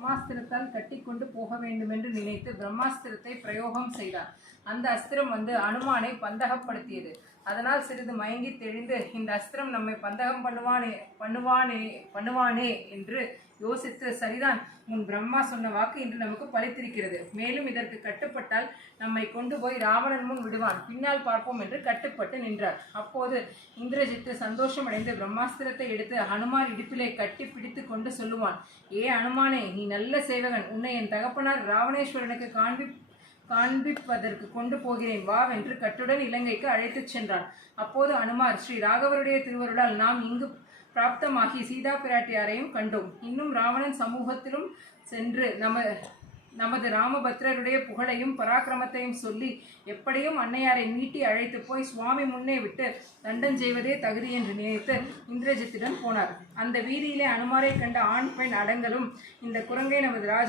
பிரம்மாஸ்திரத்தால் கட்டி கொண்டு போக வேண்டுமென்று நினைத்து பிரம்மாஸ்திரத்தை பிரயோகம் செய்தார். அந்த அஸ்திரம் அனுமானை பந்தகப்படுத்தியது. அதனால் சிறிது மயங்கி தெளிந்து, இந்த அஸ்திரம் நம்மை பந்தகம் பண்ணுவானே என்று யோசித்து, சரிதான், முன் பிரம்மா சொன்ன வாக்கு இன்று நமக்கு பலித்திருக்கிறது. மேலும் இதற்கு கட்டுப்பட்டால் நம்மை கொண்டு போய் ராவணன் முன் விடுவான். பின்னால் பார்ப்போம் என்று கட்டுப்பட்டு நின்றார். அப்போது இந்திரஜித்து சந்தோஷமடைந்து பிரம்மாஸ்திரத்தை எடுத்து ஹனுமார் இடுப்பிலே கட்டி பிடித்து கொண்டு சொல்லுவான், ஏ அனுமானே, நீ நல்ல சேவகன். உன்னை என் தகப்பனார் ராவணேஸ்வரனுக்கு காண்பிப்பதற்கு கொண்டு போகிறேன், வா வென்று கட்டுடன் இலங்கைக்கு அழைத்துச் சென்றான். அப்போது அனுமார், ஸ்ரீ ராகவருடைய திருவருளால் நாம் இங்கு பிராப்தமாகி சீதா பிராட்டியாரையும் கண்டோம். இன்னும் ராவணன் சமூகத்திலும் சென்று நமது ராமபத்ரருடைய புகழையும் பராக்கிரமத்தையும் சொல்லி எப்படியும் அன்னையாரை மீட்டி அழைத்து போய் சுவாமி முன்னே விட்டு தண்டம் செய்வதே தகுதி என்று நினைத்து இந்திரஜித்திடம் போனார். அந்த வீதியிலே அனுமாரை கண்ட ஆண் பெண் அடங்கலும், இந்த குரங்கை நமது ராஜா